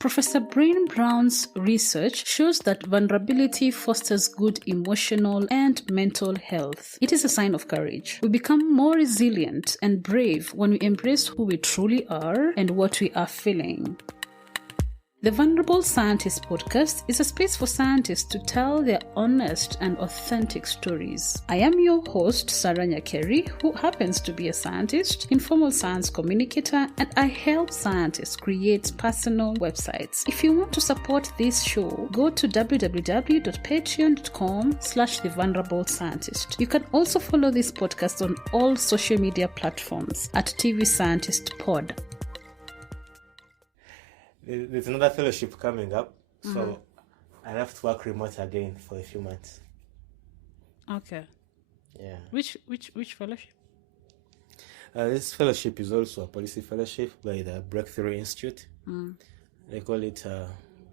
Professor Brain Brown's research shows that vulnerability fosters good emotional and mental health. It is a sign of courage. We become more resilient and brave when we embrace who we truly are and what we are feeling. The Vulnerable Scientist podcast is a space for scientists to tell their honest and authentic stories. I am your host, Sarah Nyakeri, who happens to be a scientist, informal science communicator, and I help scientists create personal websites. If you want to support this show, go to www.patreon.com/thevulnerable-scientist. You can also follow this podcast on all social media platforms at TV Scientist Pod. There's another fellowship coming up, so I'll have to work remote again for a few months. Okay. Yeah. Which fellowship? This fellowship is also a policy fellowship by the Breakthrough Institute. They call it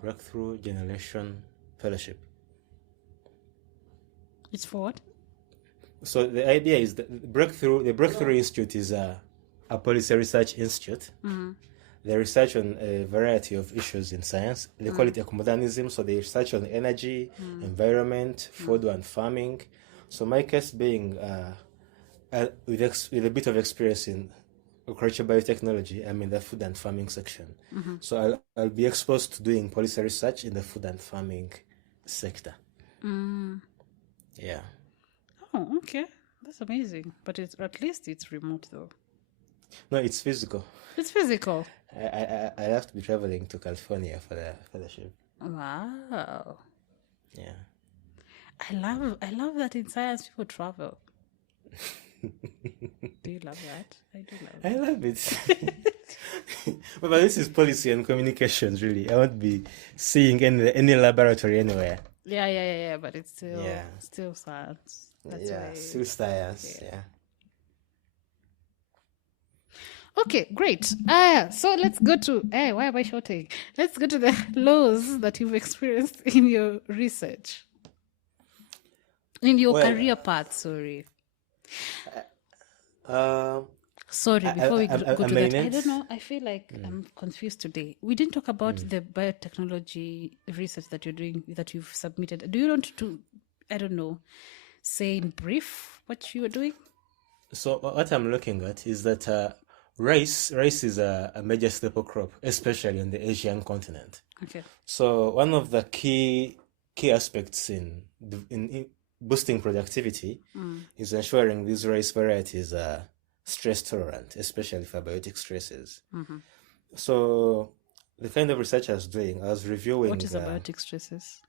Breakthrough Generation Fellowship. It's for what? So the idea is that the Breakthrough Institute is a policy research institute. They research on a variety of issues in science. They call it ecomodernism, so they research on energy, environment, food and farming. So my case being with a bit of experience in agricultural biotechnology, I'm in the food and farming section. So I'll be exposed to doing policy research in the food and farming sector. Yeah. Oh, okay. That's amazing. But at least it's remote though. No, it's physical. It's physical. I have to be traveling to California for the fellowship. Wow. Yeah. I love that in science people travel. Do you love that? I do love that. I love it. But this is policy and communications, really. I won't be seeing any laboratory anywhere. Yeah. But it's still science. That's why. Still science. Yeah. Okay, great. So let's go to, why am I shouting? Let's go to the lows that you've experienced in your research. In your career path, sorry. Sorry, before we go to that, I don't know, I feel like I'm confused today. We didn't talk about the biotechnology research that you're doing, that you've submitted. Do you want to, I don't know, say in brief what you are doing? So what I'm looking at is that rice is a major staple crop, especially on the Asian continent. Okay. So one of the key aspects in boosting productivity is ensuring these rice varieties are stress tolerant, especially for biotic stresses. So the kind of research I was doing, I was reviewing. What is abiotic stresses?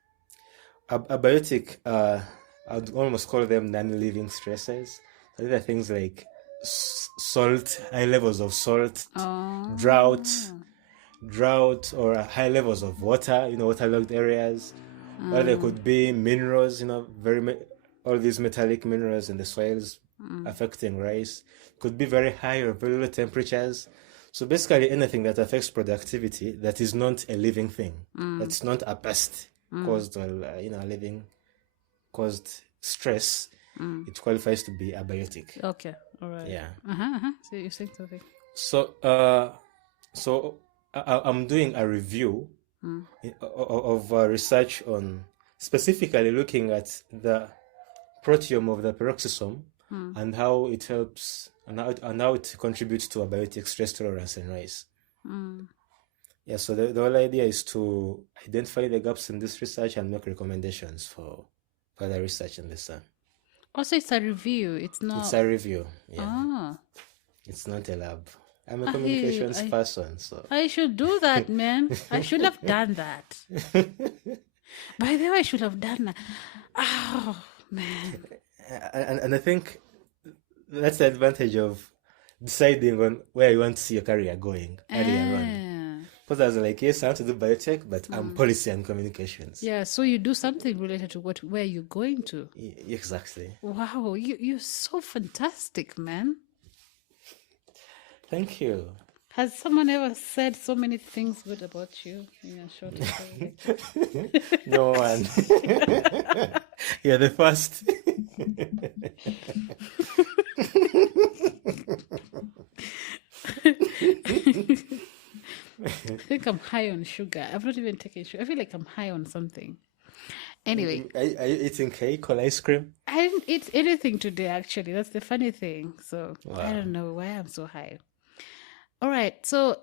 Abiotic, I'd almost call them non-living stresses. So these are things like salt, high levels of salt, drought, or high levels of water, waterlogged areas. Or there could be minerals, all these metallic minerals in the soils affecting rice. Could be very high or very low temperatures. So basically anything that affects productivity that is not a living thing, that's not a pest caused or living caused stress, it qualifies to be abiotic. Okay, all right. Yeah. So you're saying something. So I'm doing a review of research on specifically looking at the proteome of the peroxisome and how it helps and how it contributes to abiotic stress tolerance in rice. Yeah, so the whole idea is to identify the gaps in this research and make recommendations for further research in this. Also, it's a review. It's not. It's a review. Yeah. It's not a lab. I'm a communications person, so I should do that, man. I should have done that. By the way, I should have done that. Oh man. And I think that's the advantage of deciding on where you want to see your career going earlier on. Because I was like, yes, I want to do biotech, but I'm policy and communications. Yeah, so you do something related to where you're going to. Exactly. Wow, you're so fantastic, man. Thank you. Has someone ever said so many things good about you in a short time? No one. You're the first. think I'm high on sugar. I've not even taken sugar. I feel like I'm high on something. Anyway. Are you eating cake or ice cream? I didn't eat anything today, actually. That's the funny thing. So Wow. I don't know why I'm so high. All right. So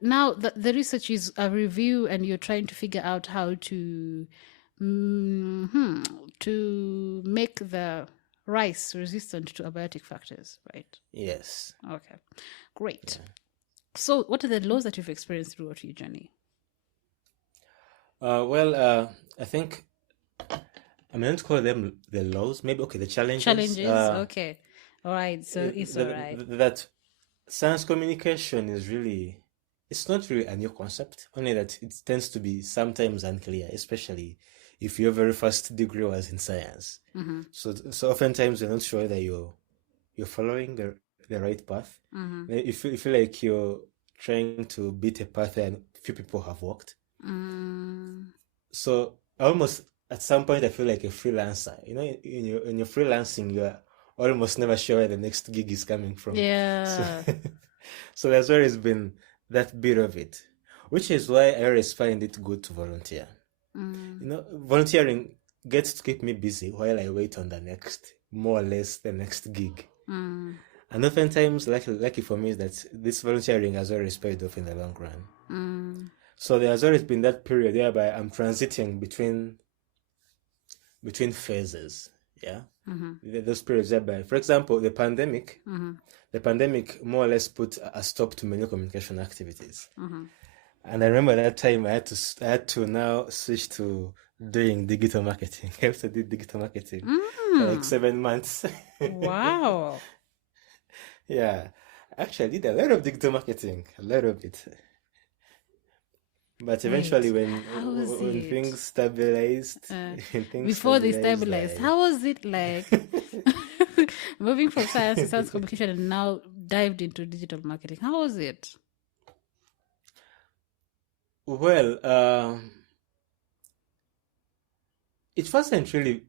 now the research is a review, and you're trying to figure out how to make the rice resistant to abiotic factors, right? Yes. Okay. Great. Yeah. So what are the laws that you've experienced throughout your journey? I think I mean, let's call them the laws. Maybe, okay, the challenges. Okay. All right. So it's all right. That science communication is really, it's not really a new concept, only that it tends to be sometimes unclear, especially if your very first degree was in science. Mm-hmm. So oftentimes you're not sure that you're following the right path. Mm-hmm. You feel like you're trying to beat a path that few people have walked. Mm. So almost at some point I feel like a freelancer. You know, in your freelancing, you're almost never sure where the next gig is coming from. Yeah. So there's always been that bit of it, which is why I always find it good to volunteer. Mm. You know, volunteering gets to keep me busy while I wait on the next, more or less the next gig. Mm. And oftentimes, lucky for me, is that this volunteering has always paid off in the long run. Mm. So there has always been that period whereby I'm transiting between phases. Yeah. Mm-hmm. Those periods whereby, for example, the pandemic more or less put a stop to many communication activities. Mm-hmm. And I remember that time I had to now switch to doing digital marketing. I also did digital marketing for like 7 months. Wow. Yeah. Actually, I did a lot of digital marketing, a lot of it. But eventually, when things stabilized, before they stabilized, how was it like moving from science to science communication and now dived into digital marketing? How was it? Well, it wasn't really.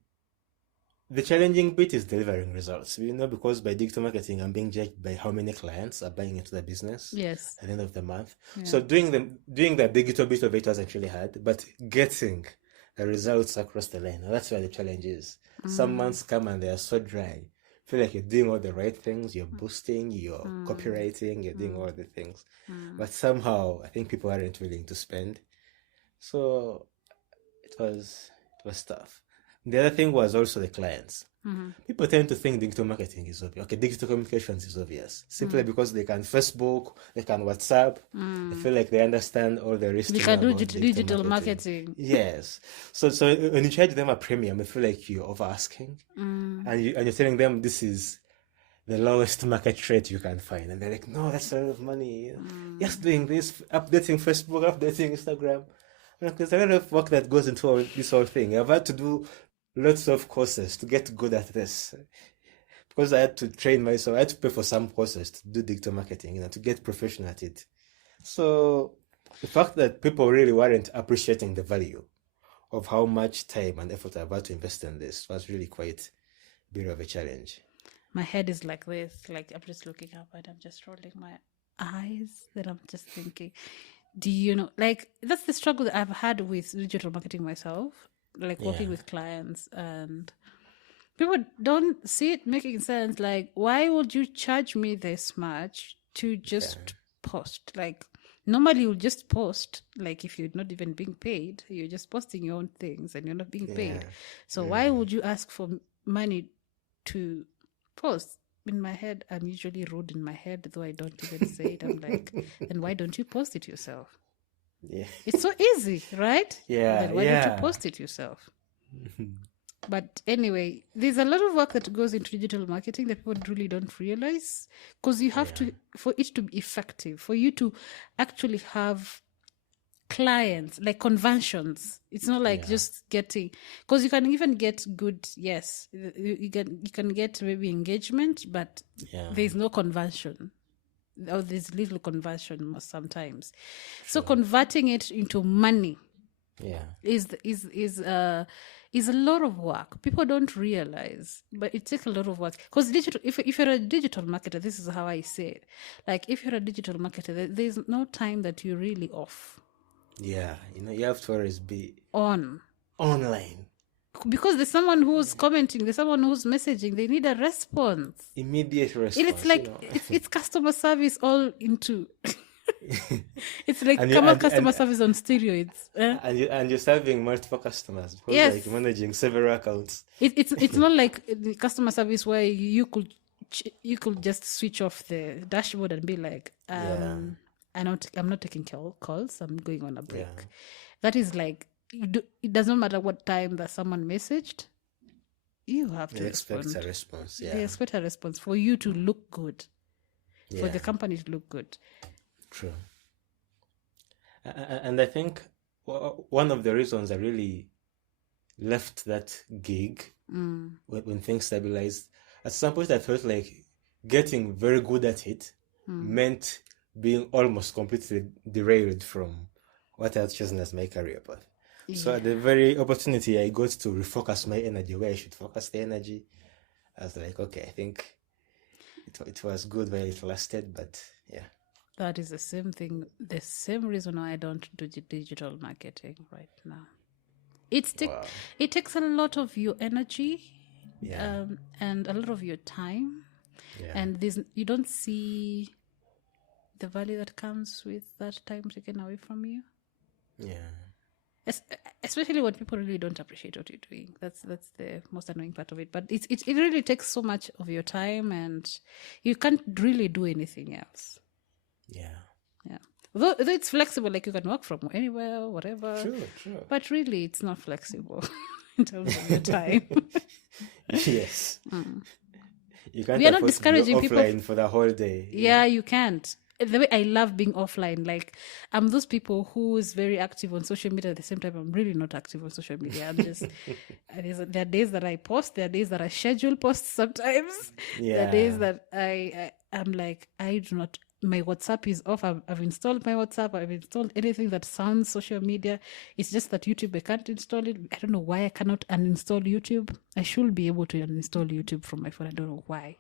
The challenging bit is delivering results. You know, because by digital marketing, I'm being judged by how many clients are buying into the business. Yes. At the end of the month. Yeah. So doing the digital bit of it was actually hard, but getting the results across the line, that's where the challenge is. Some months come and they are so dry. Feel like you're doing all the right things. You're boosting, you're copywriting, you're doing all the things, but somehow I think people aren't willing to spend. So it was tough. The other thing was also the clients. Mm-hmm. People tend to think digital marketing is obvious. Okay, digital communications is obvious. Simply because they can Facebook, they can WhatsApp. They feel like they understand all the risks. They can do digital marketing. Yes. So when you charge them a premium, they feel like you're over asking. And you're telling them this is the lowest market rate you can find. And they're like, no, that's a lot of money. Just doing this, updating Facebook, updating Instagram. There's a lot of work that goes into this whole thing. I've had to do lots of courses to get good at this, because I had to train myself. I had to pay for some courses to do digital marketing, to get professional at it. So the fact that people really weren't appreciating the value of how much time and effort I've had to invest in this was really quite a bit of a challenge. My head is like this, like I'm just looking up and I'm just rolling my eyes, that I'm just thinking, do you know, like that's the struggle that I've had with digital marketing myself, like working with clients, and people don't see it making sense. Like, why would you charge me this much to just post? Like, normally you'll just post, like if you're not even being paid, you're just posting your own things and you're not being paid. So why would you ask for money to post? In my head, I'm usually rude in my head, though I don't even say it. I'm like, then why don't you post it yourself? Yeah. It's so easy, right? Yeah. Then why don't you post it yourself? But anyway, there's a lot of work that goes into digital marketing that people really don't realize, because you have to, for it to be effective, for you to actually have clients, like conversions. It's not like just getting, because you can even get good, you can get maybe engagement, but there's no conversion, or there's little conversion sometimes. So converting it into money is is a lot of work. People don't realize, but it takes a lot of work. Because digital, if you're a digital marketer, this is how I say it. Like, if you're a digital marketer, there's no time that you're really off. Yeah, you have to always be online. Because there's someone who's commenting, there's someone who's messaging. They need a response. Immediate response. It's like it's customer service all into. It's like customer service on steroids. And you're serving multiple customers because Yes. like managing several accounts. It's not like the customer service where you could just switch off the dashboard and be like, I'm not taking calls. I'm going on a break. Yeah. That is like it doesn't matter what time that someone messaged. You have to expect a response. Yeah. They expect a response for you to look good, for the company to look good. True. And I think one of the reasons I really left that gig when things stabilized, at some point I felt like getting very good at it meant being almost completely derailed from what I had chosen as my career path. Yeah. So at the very opportunity I got to refocus my energy where I should focus the energy, I was like, okay, I think it was good while it lasted, but yeah. That is the same thing, the same reason why I don't do digital marketing right now. It takes a lot of your energy and a lot of your time. Yeah. And you don't see the value that comes with that time taken away from you. Yeah. Especially when people really don't appreciate what you're doing. That's the most annoying part of it. But it really takes so much of your time and you can't really do anything else. Yeah. Although it's flexible, like you can work from anywhere, whatever. True. But really, it's not flexible in terms of your time. Yes. You can't. We are not discouraging people offline for the whole day. Yeah, you can't. The way I love being offline, like I'm those people who is very active on social media at the same time. I'm really not active on social media. I'm just there are days that I post, there are days that I schedule posts sometimes. Yeah. There are days that I'm like, I do not. My WhatsApp is off. I've installed my WhatsApp. I've installed anything that sounds social media. It's just that YouTube, I can't install it. I don't know why I cannot uninstall YouTube. I should be able to uninstall YouTube from my phone. I don't know why.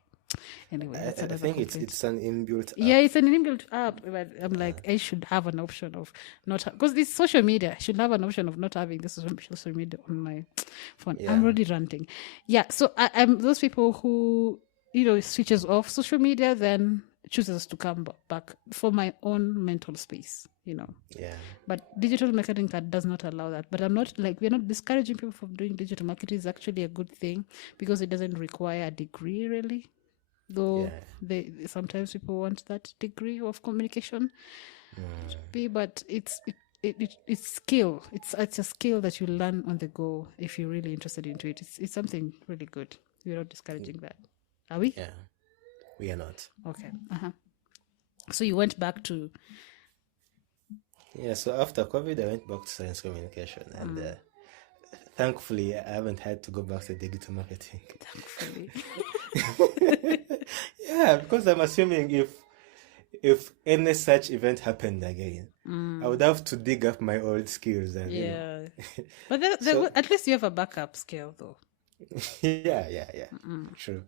Anyway, that's I think it's an inbuilt app. Yeah, it's an inbuilt app. But I'm like, I should have an option of not because this social media. I should have an option of not having this social media on my phone. Yeah. I'm already ranting. Yeah, so I'm those people who switches off social media, then chooses to come back for my own mental space. Yeah. But digital marketing does not allow that. But we're not discouraging people from doing digital marketing. It's actually a good thing because it doesn't require a degree really. Though sometimes people want that degree of communication to be, but it's skill. It's a skill that you learn on the go if you're really interested into it. It's something really good. We're not discouraging that, are we? Yeah, we are not. Okay. So you went back to. Yeah. So after COVID, I went back to science communication, and thankfully, I haven't had to go back to digital marketing. Thankfully. Yeah, because I'm assuming if any such event happened again, I would have to dig up my old skills. And, but at least you have a backup skill, though. Yeah. True.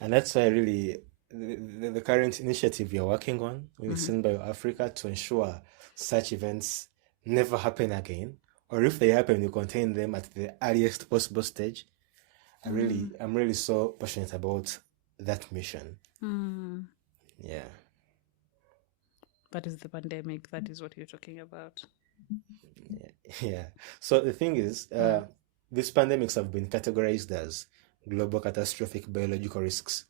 And that's why really the current initiative you're working on with Synbio Africa to ensure such events never happen again, or if they happen, you contain them at the earliest possible stage. I'm really so passionate about that mission. Yeah. But it's the pandemic. That is what you're talking about. Yeah. So the thing is, these pandemics have been categorized as global catastrophic biological risks.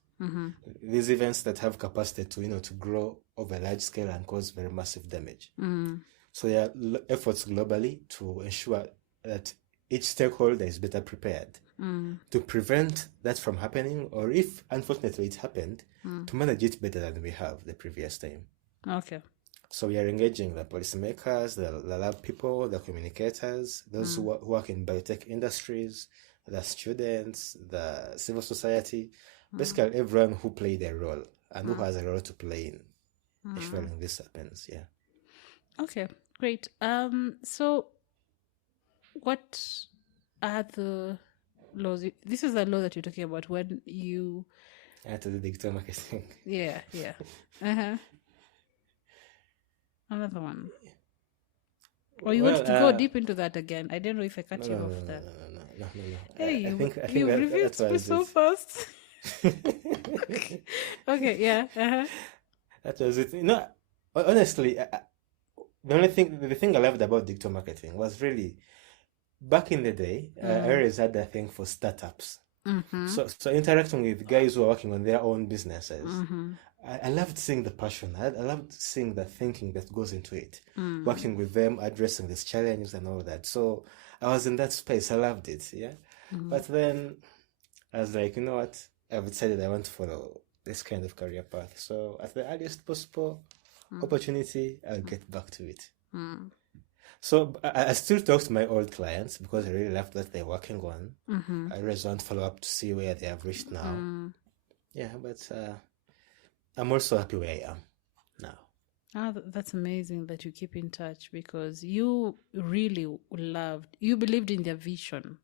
These events that have capacity to grow over a large scale and cause very massive damage. So there are efforts globally to ensure that each stakeholder is better prepared to prevent that from happening, or if unfortunately it happened, to manage it better than we have the previous time. Okay. So we are engaging the policymakers, the lab people, the communicators, those who work in biotech industries, the students, the civil society, basically everyone who played a role and who has a role to play in ensuring this happens. Yeah. Okay, great. So what are the laws? This is the law that you're talking about when you... I had to do digital marketing. Yeah. Uh-huh. Another one. Or you want to go deep into that again? I don't know if I cut you off there. No. Hey, I think you that, reviewed me so fast. Okay, yeah. Uh-huh. That was it. Honestly, the thing I loved about digital marketing was really back in the day. I always had that thing for startups. Mm-hmm. So interacting with guys who are working on their own businesses, I loved seeing the passion. I loved seeing the thinking that goes into it. Working with them, addressing these challenges and all that. So I was in that space. I loved it. Yeah. But then I was like, you know what? I've decided I want to follow this kind of career path. So at the earliest possible opportunity, I'll get back to it. So I still talk to my old clients because I really love what they're working on. I always want to follow up to see where they have reached now. Yeah, but I'm also happy where I am now. That's amazing that you keep in touch because you really you believed in their vision.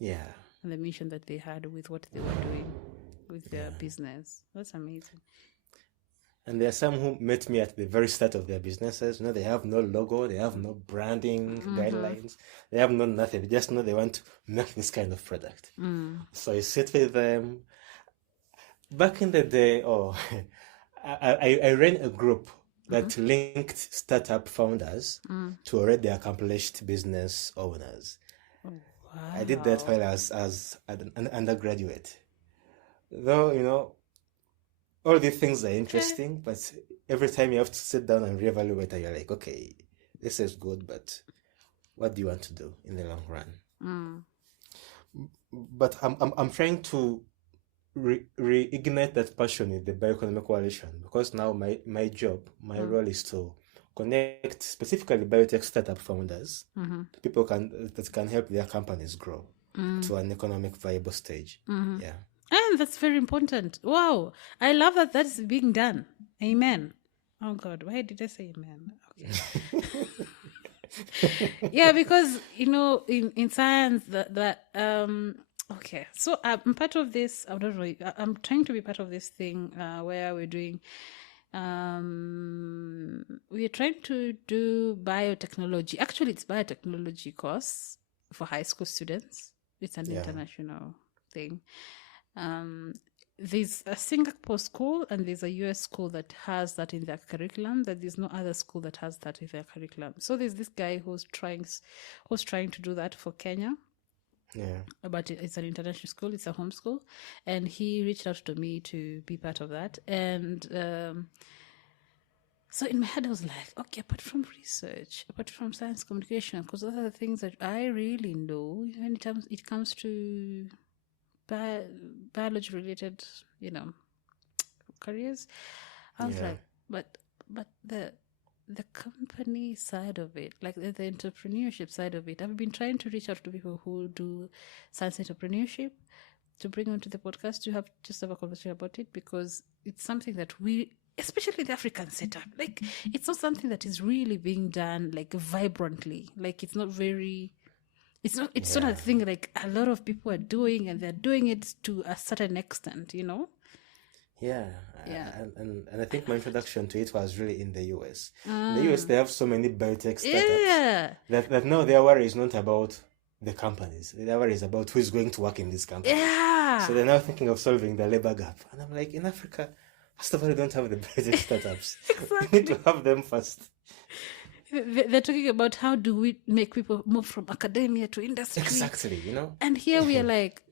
Yeah. And the mission that they had with what they were doing with their business. That's amazing. And there are some who met me at the very start of their businesses. They have no logo, they have no branding guidelines, they have no nothing. They just know they want to make this kind of product. So I sit with them. Back in the day, I ran a group that linked startup founders to already accomplished business owners. Wow. I did that while I was as an undergraduate. Though, all these things are interesting, but every time you have to sit down and reevaluate, and you're like, okay, this is good, but what do you want to do in the long run? But I'm trying to reignite that passion with the Bioeconomy Coalition because now my job, my role is to connect specifically biotech startup founders, people that can help their companies grow to an economic viable stage. Yeah. And that's very important. Wow. I love that that's being done. Amen. Oh God, why did I say amen? Okay. Yeah, because in science okay. So I'm part of this. I don't know. I'm trying to be part of this thing where we're doing we're trying to do biotechnology. Actually, it's biotechnology course for high school students. It's an international thing. There's a Singapore school and there's a US school that has that in their curriculum. That there's no other school that has that in their curriculum. So there's this guy who's trying to do that for Kenya. Yeah. But it's an international school. It's a homeschool, and he reached out to me to be part of that. And so in my head, I was like, okay, apart from research, apart from science communication, because those are the things that I really know when it comes to biology-related, careers. I was like, but the company side of it, like the entrepreneurship side of it, I've been trying to reach out to people who do science entrepreneurship to bring onto the podcast to have a conversation about it, because it's something that we, especially the African setup, like it's not something that is really being done like vibrantly. Like it's not not a thing like a lot of people are doing, and they're doing it to a certain extent, Yeah. And I think my introduction to it was really in the US. In the US, they have so many biotech startups that now their worry is not about the companies. Their worry is about who is going to work in this company. Yeah. So they're now thinking of solving the labor gap. And I'm like, in Africa, first of all, we don't have the biotech startups. Exactly. We need to have them first. They're talking about how do we make people move from academia to industry. Exactly, And here we are like,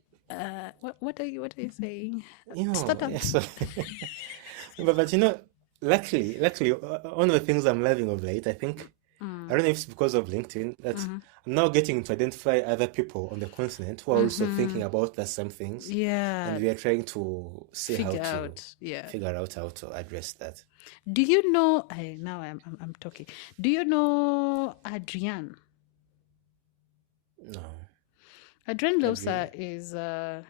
what are you saying? Startup. Yes. but luckily, one of the things I'm loving of late, I think, I don't know if it's because of LinkedIn, that I'm now getting to identify other people on the continent who are also thinking about the same things. Yeah. And we are trying to see figure out how to address that. Do you know? Now I'm talking. Do you know Adrian? No. Adrian Losa is a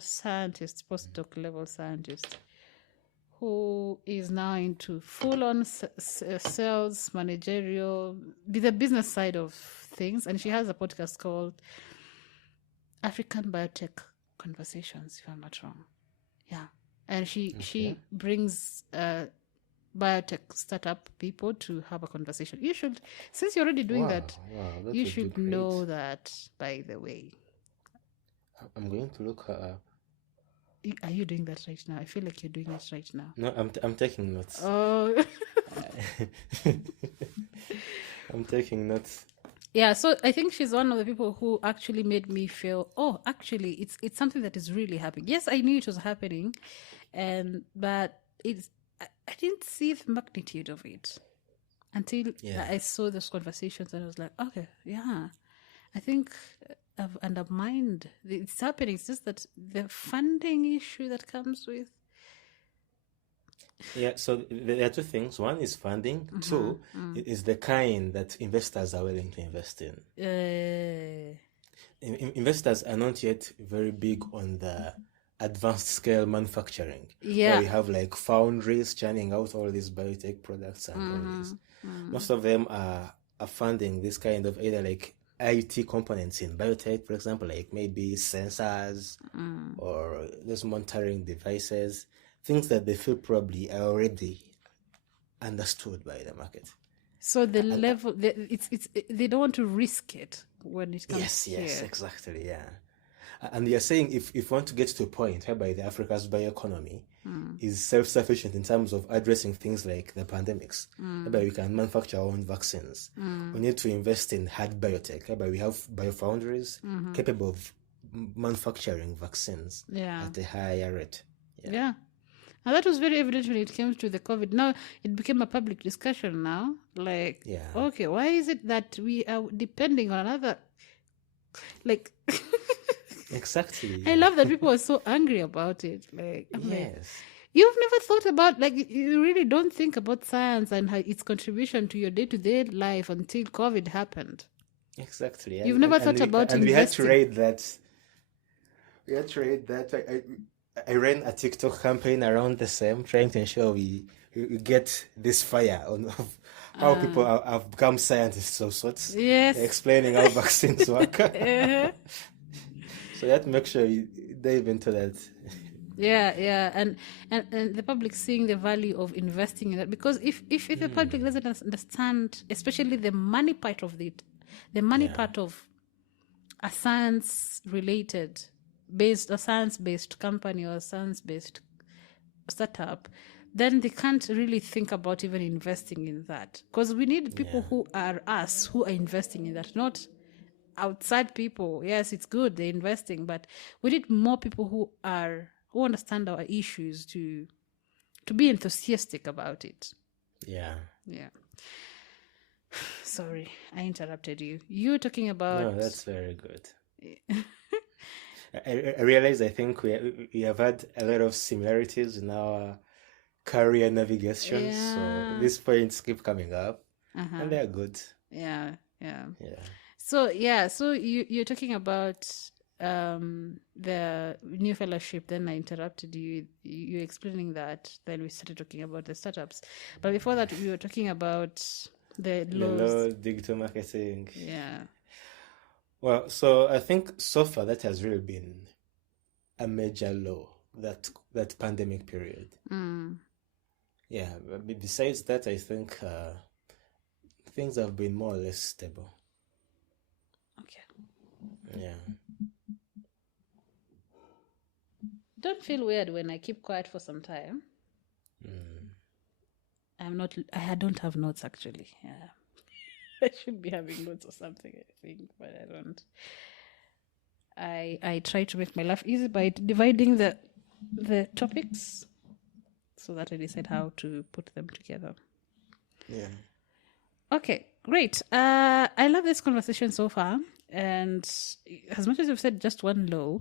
scientist, postdoc level scientist, who is now into full-on sales, managerial, the business side of things, and she has a podcast called African Biotech Conversations, if I'm not wrong. Yeah. And she brings biotech startup people to have a conversation. You should, since you're already doing that you should know that, by the way. I'm going to look her up. Are you doing that right now? I feel like you're doing it right now. No, I'm taking notes. Oh. I'm taking notes. Yeah, so I think she's one of the people who actually made me feel, actually, it's something that is really happening. Yes, I knew it was happening, but I didn't see the magnitude of it until I saw those conversations, and I was like, okay, yeah, I think I've undermined. It's happening. It's just that the funding issue that comes with. Yeah, so there are two things. One is funding. Two is the kind that investors are willing to invest in. Investors are not yet very big on the advanced scale manufacturing. Yeah. Where we have like foundries churning out all these biotech products and all this. Most of them are funding this kind of either like IoT components in biotech, for example, like maybe sensors or those monitoring devices, things that they feel probably are already understood by the market. So the level, they don't want to risk it when it comes here. Yes, exactly, yeah. And you're saying if you want to get to a point whereby the Africa's bioeconomy is self-sufficient in terms of addressing things like the pandemics, whereby we can manufacture our own vaccines, we need to invest in hard biotech, whereby we have biofoundries capable of manufacturing vaccines at a higher rate. Yeah. And that was very evident when it came to the COVID. Now, it became a public discussion now. Like, okay, why is it that we are depending on another... Like... Exactly. I love that people are so angry about it. Like, yes. You've never thought about, like, you really don't think about science and how its contribution to your day-to-day life until COVID happened. Exactly. You've never thought about investing. And we had to rate that. I ran a TikTok campaign around the same, trying to ensure we get this fire on how people have become scientists of sorts. Yes. Explaining how vaccines work. So you have to make sure you dive into that. Yeah. And the public seeing the value of investing in that. Because if the public doesn't understand, especially the money part of it, the money part of a science-based company or a science-based startup, then they can't really think about even investing in that. Because we need people who are investing in that, not outside people. Yes, it's good, they're investing, but we need more people who understand our issues to be enthusiastic about it. Yeah. Sorry, I interrupted you. You were talking about... No, that's very good. I realize I think we have had a lot of similarities in our career navigation, so these points keep coming up, and they're good. Yeah. So you're talking about the new fellowship. Then I interrupted you. You explaining that. Then we started talking about the startups. But before that, we were talking about the law, digital marketing. Yeah. Well, so I think so far that has really been a major law, that pandemic period. Yeah, but besides that, I think things have been more or less stable. Okay. Yeah. Don't feel weird when I keep quiet for some time. I don't have notes actually. Yeah. I should be having notes or something, I think, but I don't. I try to make my life easy by dividing the topics so that I decide how to put them together. Yeah. Okay, great. I love this conversation so far, and as much as you've said just one low,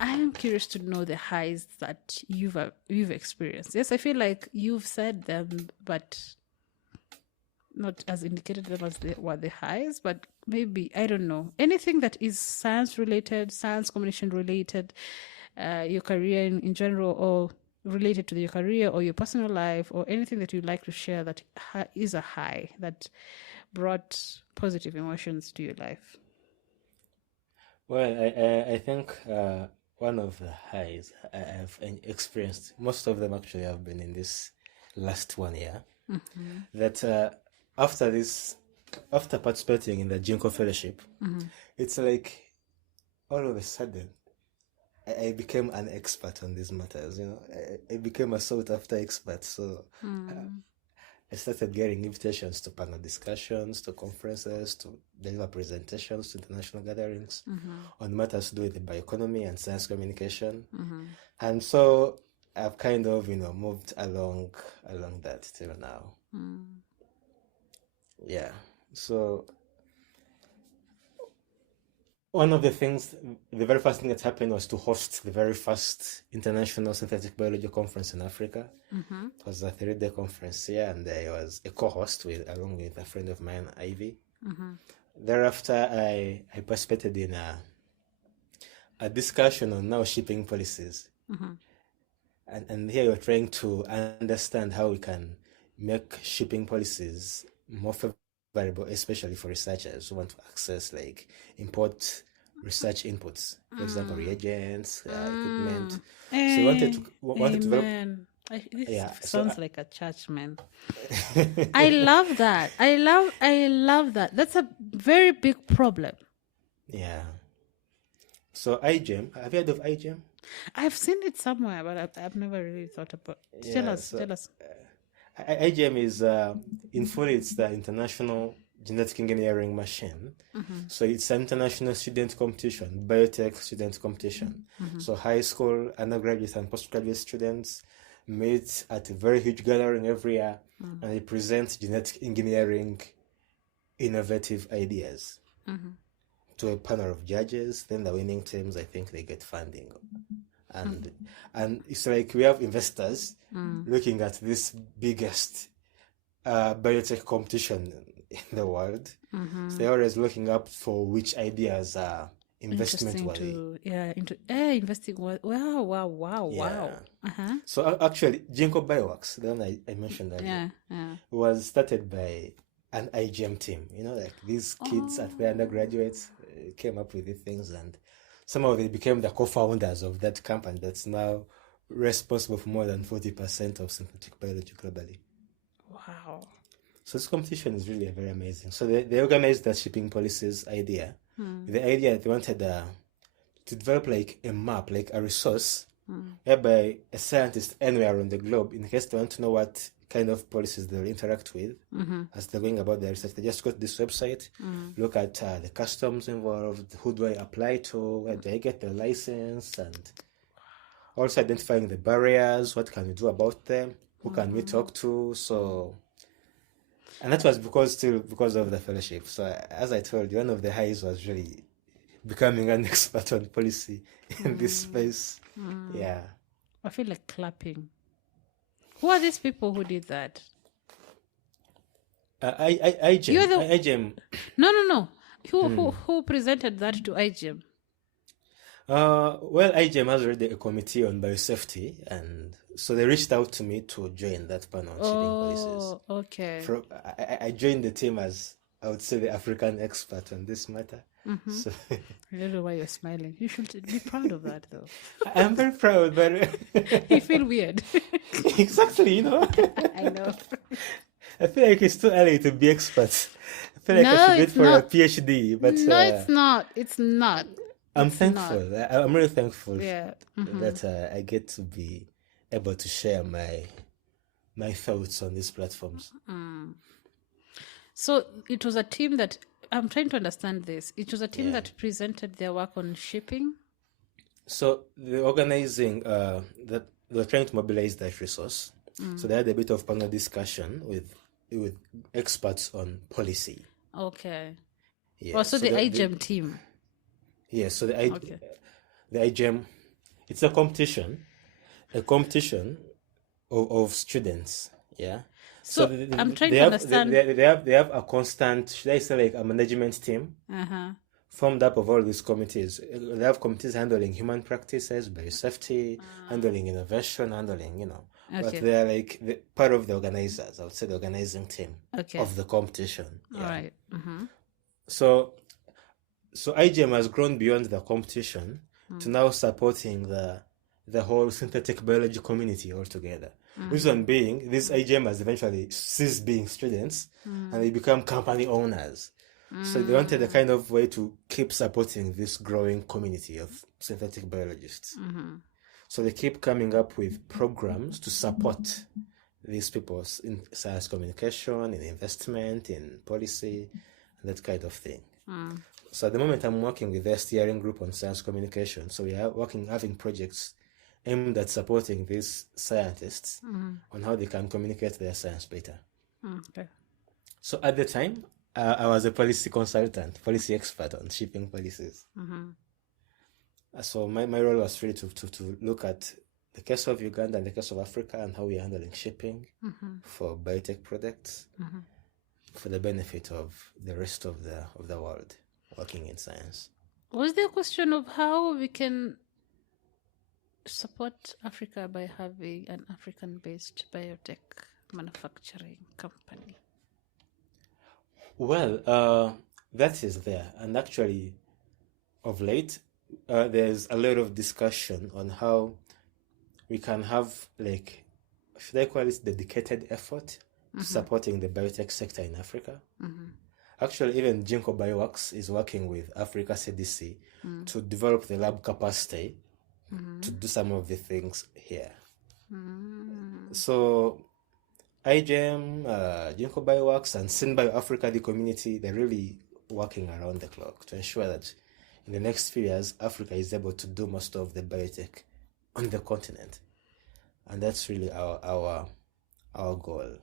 I am curious to know the highs that you've experienced. Yes, I feel like you've said them, but not as indicated them as they were the highs, but maybe, I don't know, anything that is science related, science communication related, your career in general, or related to your career or your personal life, or anything that you'd like to share that is a high that brought positive emotions to your life? Well, I think one of the highs I've experienced, most of them actually have been in this last 1 year, that after participating in the Jinko Fellowship, it's like all of a sudden I became an expert on these matters. I became a sought after expert. So I started getting invitations to panel discussions, to conferences, to deliver presentations to international gatherings on matters to do with the bioeconomy and science communication. And so I've kind of, moved along that till now. Yeah. So one of the very first thing that happened was to host the very first International Synthetic Biology Conference in Africa. It was a 3-day conference here, and I was a co-host along with a friend of mine, Ivy. Thereafter, I participated in a discussion on now shipping policies. And here we're trying to understand how we can make shipping policies more favorable, especially for researchers who want to access import research inputs, for example, reagents, equipment. So we wanted to develop. This sounds like a church, man. I love that. I love that. That's a very big problem. Yeah. So iGEM, have you heard of iGEM? I've seen it somewhere, but I've never really thought about it. Tell us. iGEM is, in full, it's the International Genetic Engineering Machine. So it's an international student competition, biotech student competition. So high school, undergraduate, and postgraduate students meet at a very huge gathering every year, and they present genetic engineering innovative ideas to a panel of judges. Then the winning teams, I think, they get funding. And it's like we have investors looking at this biggest biotech competition in the world. So they're always looking up for which ideas are investment worthy. Investing. Wow. So actually, Ginkgo Bioworks, the one I mentioned earlier, was started by an IGM team. These kids at the undergraduates came up with these things, and somehow they became the co-founders of that company that's now responsible for more than 40% of synthetic biology globally. Wow. So this competition is really very amazing. So they organized that shipping policies idea. The idea they wanted to develop a map, a resource, whereby a scientist anywhere on the globe, in case they want to know what kind of policies they'll interact with as they're going about their research, they just go to this website, look at the customs involved, who do I apply to, where do I get the license, and also identifying the barriers, what can we do about them, who can we talk to. So, and that was because of the fellowship. So as I told you, one of the highs was really becoming an expert on policy in this space. Yeah. I feel like clapping. Who are these people who did that? iGEM. No. Who presented that to iGEM? Well, iGEM has already a committee on biosafety, and so they reached out to me to join that panel on shipping policies. Okay. I joined the team as, I would say, the African expert on this matter. So, I don't know why you're smiling. You should be proud of that, though. I'm very proud, but You feel weird. Exactly, I know. I feel like it's too early to be expert. I feel like I should wait for a PhD, but no, it's not. It's not. I'm thankful. I'm really thankful that I get to be able to share my thoughts on these platforms. So it was a team that, I'm trying to understand this. It was a team that presented their work on shipping. So the organizing, that they're trying to mobilize that resource. So they had a bit of panel discussion with experts on policy. Okay. Yeah. So the iGEM team. Yeah. So the iGEM, it's a competition of students. Yeah. So I'm trying to understand. They have a constant, should I say, a management team formed up of all these committees. They have committees handling human practices, biosafety, handling innovation, handling, but they are like part of the organizers. I would say the organizing team of the competition. All right. So IGM has grown beyond the competition to now supporting the whole synthetic biology community altogether. Reason being, these IGMers eventually cease being students and they become company owners. So they wanted a kind of way to keep supporting this growing community of synthetic biologists. So they keep coming up with programs to support these people in science communication, in investment, in policy, that kind of thing. So at the moment, I'm working with their steering group on science communication. So we are having projects aimed at supporting these scientists on how they can communicate their science better. Okay. So at the time, I was a policy consultant, policy expert on shipping policies. So my role was really to look at the case of Uganda and the case of Africa and how we are handling shipping for biotech products for the benefit of the rest of the world working in science. Was there a question of how we can support Africa by having an African-based biotech manufacturing company? Well, that is there. And actually, of late, there's a lot of discussion on how we can have, like, should I call it dedicated effort to supporting the biotech sector in Africa? Actually, even Ginkgo Bioworks is working with Africa CDC to develop the lab capacity to do some of the things here. So IGM, Ginkgo Bioworks, and Synbio Africa, the community, they're really working around the clock to ensure that in the next few years, Africa is able to do most of the biotech on the continent. And that's really our goal.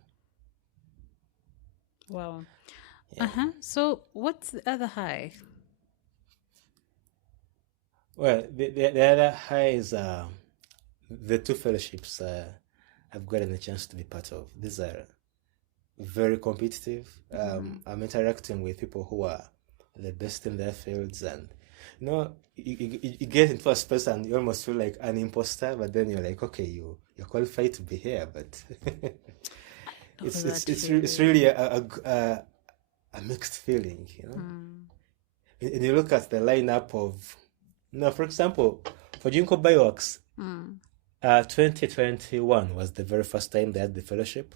Wow. Yeah. So what's the other high? Well, the other high is the two fellowships I've gotten a chance to be part of. These are very competitive. I'm interacting with people who are the best in their fields, and you get into a space and you almost feel like an imposter, but then you're like, okay, you're qualified to be here, but it's really a mixed feeling, And you look at the lineup of, for example, for Ginkgo Bioworks, 2021 was the very first time they had the fellowship.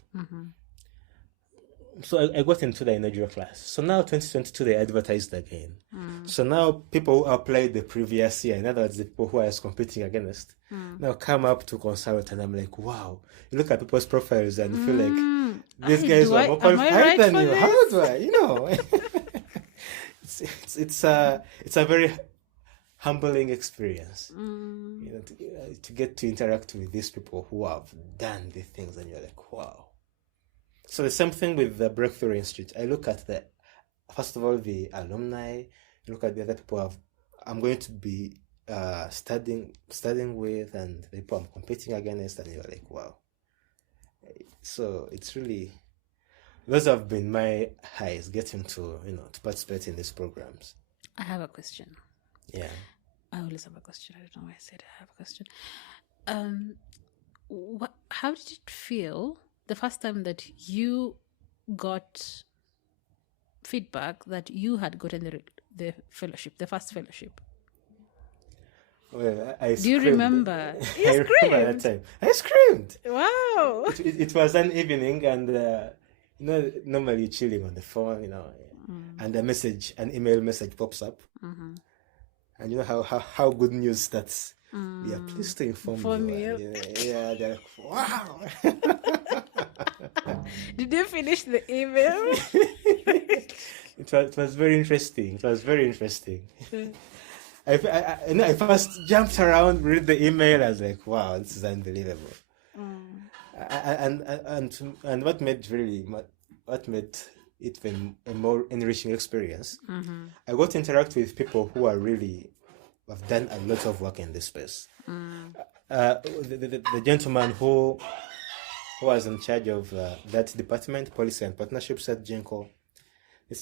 So I got into the inaugural class. So now 2022 they advertised again. So now people who applied the previous year, in other words, the people who I was competing against, now come up to consult, and I'm like, wow. You look at people's profiles and you feel like these guys were more qualified than you. How do I? It's a very humbling experience, to get to interact with these people who have done these things, and you're like, wow. So the same thing with the Breakthrough Institute. I look at first of all, the alumni, look at the other people I'm going to be studying with, and the people I'm competing against, and you're like, wow. So it's really, those have been my highs, getting to participate in these programs. I have a question. Yeah. I always have a question. I don't know why I said I have a question. How did it feel the first time that you got feedback that you had gotten the fellowship, the first fellowship? Well, I screamed. Do you remember? I remember that time. I screamed. Wow. It was an evening, and normally chilling on the phone, and an email message pops up. And you know how good news starts. We are pleased to inform you. Yeah, they're like, wow. Did you finish the email? It was very interesting. I first jumped around, read the email. I was like, wow, this is unbelievable. And what made it even a more enriching experience, I got to interact with people who are really have done a lot of work in this space. The gentleman who was in charge of that department, policy and partnerships at Ginkgo,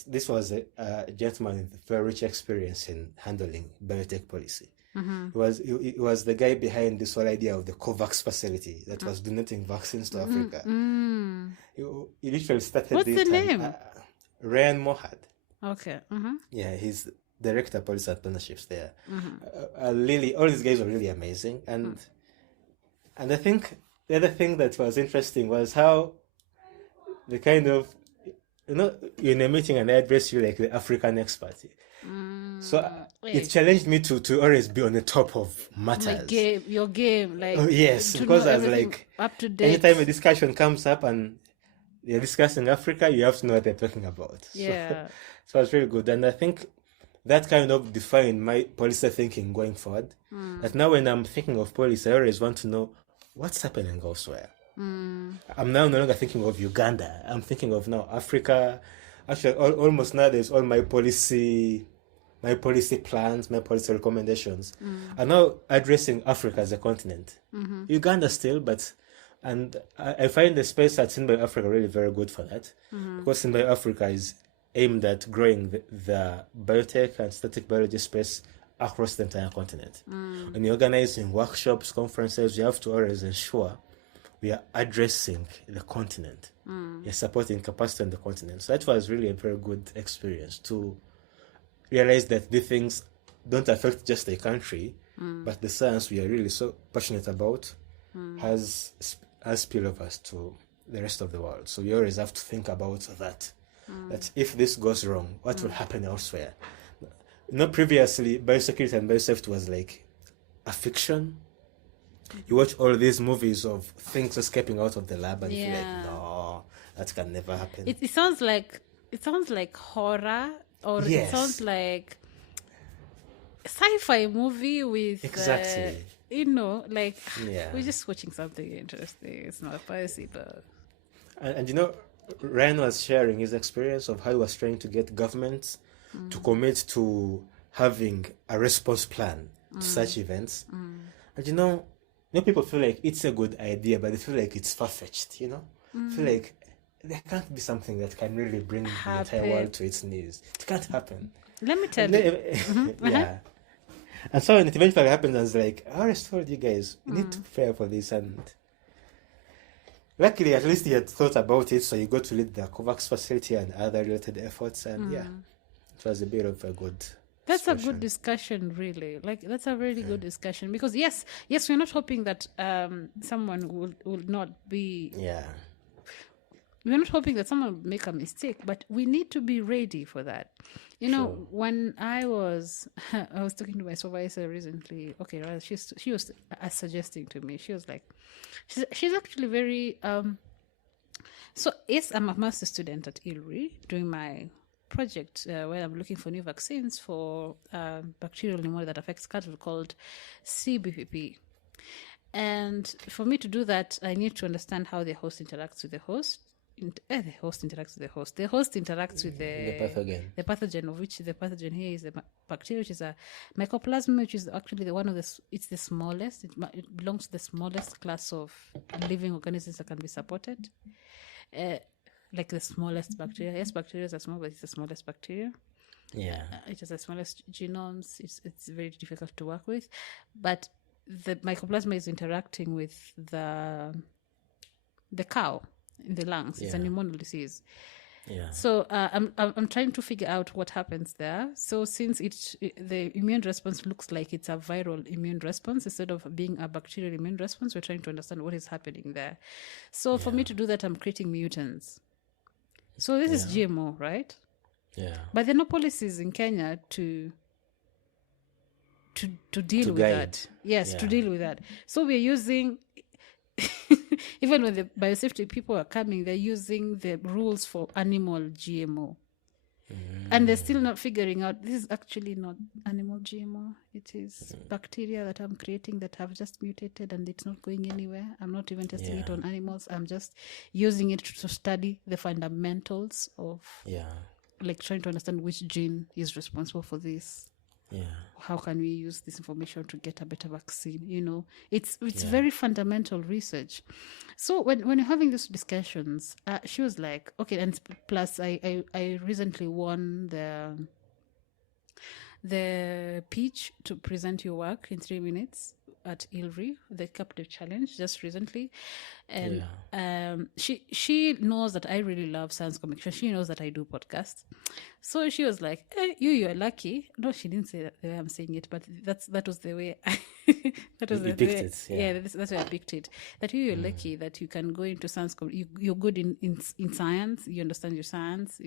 this was a gentleman with very rich experience in handling biotech policy. He was the guy behind this whole idea of the COVAX facility that was donating vaccines to Africa. He literally started What's the name? Ryan Mohad. Okay. Yeah, he's director of policy and partnerships there. Really, all these guys were really amazing. And I think the other thing that was interesting was how the kind of, you're in a meeting and I address you like the African expert. So it challenged me to always be on the top of matters. Your game, like. Oh, yes, because I was like, up to date. anytime a discussion comes up and you're discussing Africa, you have to know what they're talking about. Yeah. So it's really good. And I think that kind of defined my policy thinking going forward. That now when I'm thinking of policy, I always want to know what's happening elsewhere. I'm now no longer thinking of Uganda. I'm thinking of now Africa. Actually, almost nowadays, all my policy plans, my policy recommendations are now addressing Africa as a continent. Uganda still, and I find the space at Synbio Africa really very good for that, because Synbio Africa is aimed at growing the biotech and static biology space across the entire continent. When you're organizing workshops, conferences, you have to always ensure we are addressing the continent. You're supporting capacity on the continent. So that was really a very good experience to realize that these things don't affect just a country, but the science we are really so passionate about has spillovers to the rest of the world. So we always have to think about that. That if this goes wrong, what will happen elsewhere? Previously, biosecurity and biosafety was like a fiction. You watch all these movies of things escaping out of the lab and you feel like, no, that can never happen. It sounds like horror, or it sounds like sci-fi movie with exactly. We're just watching something interesting. It's not spicy, but and Ryan was sharing his experience of how he was trying to get governments to commit to having a response plan to such events. And people feel like it's a good idea, but they feel like it's far-fetched, feel like there can't be something that can really bring the entire world to its knees. It can't happen. Let me tell you. Yeah. And so when it eventually happens, I was like, I always told you guys, we need to prepare for this. And luckily, at least he had thought about it, so he got to lead the COVAX facility and other related efforts. And it was a bit of a good That's discussion. A good discussion, really. That's a really good discussion. Because, yes, we're not hoping that someone will not be... Yeah. We're not hoping that someone will make a mistake, but we need to be ready for that. When I was talking to my supervisor recently, she was suggesting to me, she was like, she's actually very, so yes, I'm a master student at ILRI doing my project where I'm looking for new vaccines for bacterial pneumonia that affects cattle called CBPP. And for me to do that, I need to understand how the host interacts with the host. The host interacts with the host. The host interacts with the pathogen. The pathogen, of which the pathogen here is the bacteria, which is a mycoplasma, which is actually it's the smallest. It belongs to the smallest class of living organisms that can be supported. Like the smallest bacteria. Yes, bacteria are small, but it's the smallest bacteria. Yeah. It has the smallest genomes. It's very difficult to work with. But the mycoplasma is interacting with the cow in the lungs. It's a pneumonal disease. Yeah. So I'm trying to figure out what happens there. So since the immune response looks like it's a viral immune response instead of being a bacterial immune response, we're trying to understand what is happening there. So for me to do that, I'm creating mutants. So this is GMO, right? Yeah. But there are no policies in Kenya to deal with that. Yes, to deal with that. So we're using... Even when the biosafety people are coming, they're using the rules for animal GMO. And they're still not figuring out, this is actually not animal GMO. It is bacteria that I'm creating that have just mutated and it's not going anywhere. I'm not even testing it on animals. I'm just using it to study the fundamentals of, trying to understand which gene is responsible for this. Yeah. How can we use this information to get a better vaccine? It's very fundamental research. So when you're having these discussions, she was like, okay, and plus I recently won the pitch to present your work in 3 minutes at Ilri, the Captive Challenge, just recently. And she knows that I really love science communication. She knows that I do podcasts. So she was like, you're lucky. No, she didn't say that the way I'm saying it, but that was the way that was You the picked way, it. that's why I picked it. That you're lucky that you can go into science. You're good in science. You understand your science.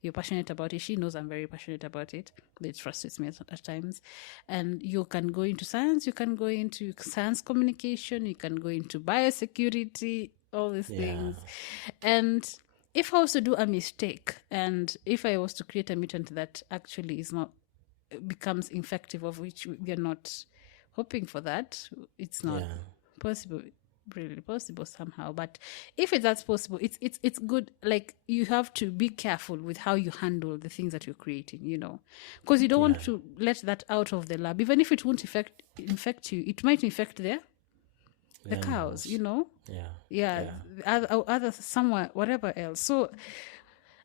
You're passionate about it. She knows I'm very passionate about it, but it frustrates me at times. And you can go into science. You can go into science communication. You can go into biosecurity. All these things. And if I was to do a mistake, and if I was to create a mutant that actually is not becomes infective, of which we are not hoping for, that it's not possible, really possible somehow. But if that's possible, it's good. Like, you have to be careful with how you handle the things that you're creating, because you don't want to let that out of the lab. Even if it won't infect you, it might infect the cows, other somewhere, whatever else. So,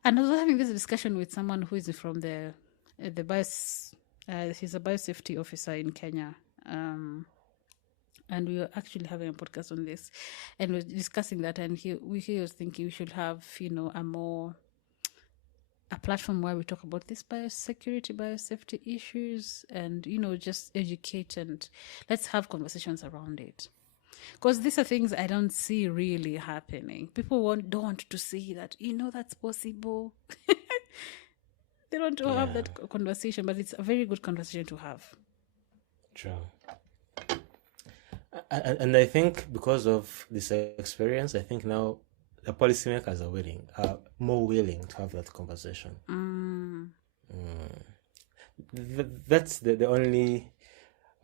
and I was having this discussion with someone who is from the he's a biosafety officer in Kenya, and we were actually having a podcast on this, and we were discussing that, and he was thinking we should have a platform where we talk about this biosafety issues, and just educate, and let's have conversations around it. Because these are things I don't see really happening. People don't want to see that, that's possible. They don't want to have that conversation, but it's a very good conversation to have. True. And I think because of this experience, I think now the policymakers are more willing to have that conversation. That's the only,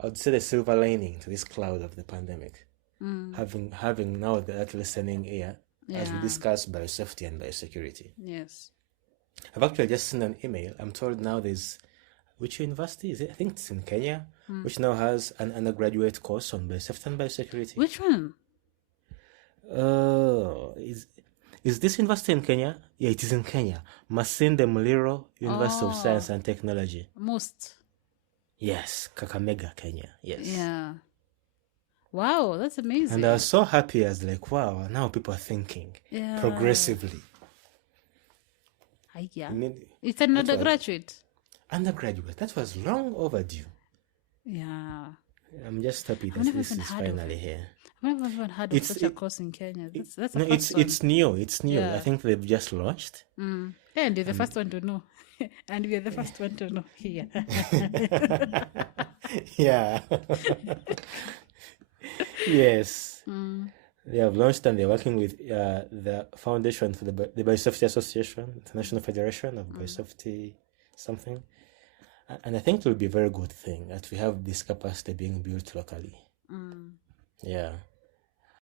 I would say, the silver lining to this cloud of the pandemic. Having now that listening ear as we discuss biosafety and biosecurity. Yes. I've actually just seen an email. I'm told now there's, which university is it? I think it's in Kenya, which now has an undergraduate course on biosafety and biosecurity. Which one? Is this university in Kenya? Yeah, it is in Kenya. Masinde Muliro University of Science and Technology. Most. Yes, Kakamega, Kenya. Yes. Yeah. Wow, that's amazing. And I was so happy as like, wow, now people are thinking progressively. It's an undergraduate. Undergraduate. That was long overdue. Yeah. I'm just happy that this is finally here. I've never even heard of such a course in Kenya. That's no, it's new. It's new. Yeah. I think they've just launched. Yeah, and you're the first one to know. And we're the first one to know here. Yeah. Yes. They have launched, and they're working with the Foundation for the Biosafety Association, International Federation of Biosafety something. And I think it will be a very good thing that we have this capacity being built locally. Yeah.